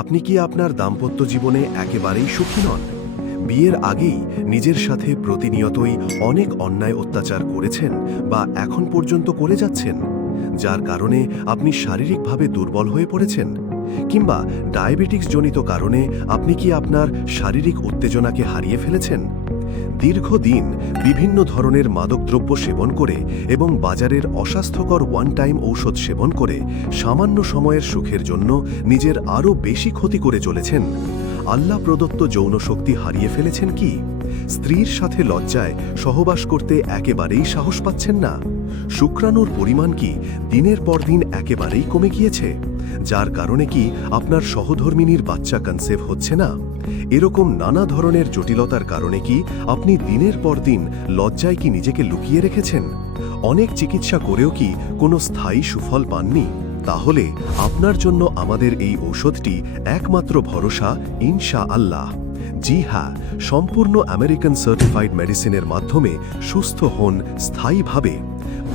আপনি কি আপনার দাম্পত্য জীবনে একেবারেই সুখী নন? বিয়ের আগেই নিজের সাথে প্রতিনিয়তই অনেক অন্যায় অত্যাচার করেছেন বা এখন পর্যন্ত করে যাচ্ছেন, যার কারণে আপনি শারীরিকভাবে দুর্বল হয়ে পড়েছেন? কিংবা ডায়াবেটিক্সজনিত কারণে আপনি কি আপনার শারীরিক উত্তেজনাকে হারিয়ে ফেলেছেন? দীর্ঘদিন বিভিন্ন ধরনের মাদকদ্রব্য সেবন করে এবং বাজারের অস্বাস্থ্যকর ওয়ান টাইম ঔষধ সেবন করে সামান্য সময়ের সুখের জন্য নিজের আরও বেশি ক্ষতি করে চলেছেন? আল্লাহ প্রদত্ত যৌন শক্তি হারিয়ে ফেলেছেন কি? স্ত্রীর সাথে লজ্জায় সহবাস করতে একেবারেই সাহস পাচ্ছেন না? শুক্রাণুর পরিমাণ কি দিনের পর দিন একেবারেই কমে গিয়েছে, যার কারণে কি আপনার সহধর্মিণীর বাচ্চা কনসেভ হচ্ছে না? এরকম নানা ধরনের জটিলতার কারণে কি আপনি দিনের পর দিন লজ্জায় কি নিজেকে লুকিয়ে রেখেছেন? অনেক চিকিৎসা করেও কি কোনো স্থায়ী সুফল পাননি? তাহলে আপনার জন্য আমাদের এই ঔষধটি একমাত্র ভরসা, ইনশাআল্লাহ। জি হ্যাঁ, সম্পূর্ণ আমেরিকান সার্টিফাইড মেডিসিনের মাধ্যমে সুস্থ হন স্থায়ীভাবে।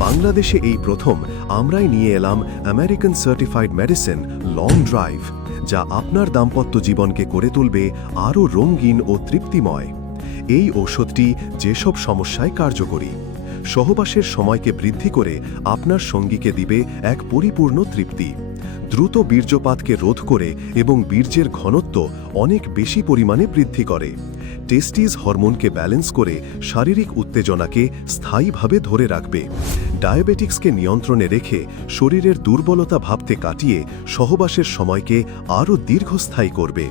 বাংলাদেশে এই প্রথম আমরাই নিয়ে এলাম American certified medicine long drive, যা আপনার দাম্পত্য জীবনকে করে তুলবে আরও রঙিন ও তৃপ্তিময়। এই ঔষধটি যেসব সমস্যায় কার্যকরী: সহবাসের সময়কে বৃদ্ধি করে আপনার সঙ্গীকে দিবে এক পরিপূর্ণ তৃপ্তি, দ্রুত বীর্যপাতকে রোধ করে এবং বীর্যের ঘনত্ব অনেক বেশি পরিমাণে বৃদ্ধি করে, টেস্টিস হরমোনকে ব্যালেন্স করে শারীরিক উত্তেজনাকে স্থায়ীভাবে ধরে রাখবে, ডায়াবেটিক্সকে নিয়ন্ত্রণে রেখে শরীরের দুর্বলতা ভাবতে কাটিয়ে সহবাসের সময়কে আরও দীর্ঘস্থায়ী করবে,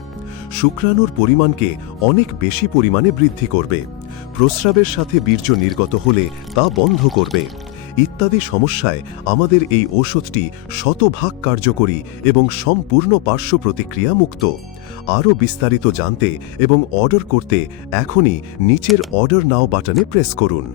শুক্রাণুর পরিমাণকে অনেক বেশি পরিমাণে বৃদ্ধি করবে, প্রস্রাবের সাথে বীর্য নির্গত হলে তা বন্ধ করবে ইত্যাদি সমস্যায় আমাদের এই ঔষধটি শতভাগ কার্যকরী এবং সম্পূর্ণ পার্শ্ব প্রতিক্রিয়া মুক্ত। আরও বিস্তারিত জানতে এবং অর্ডার করতে এখনই নিচের অর্ডার নাও বাটনে প্রেস করুন।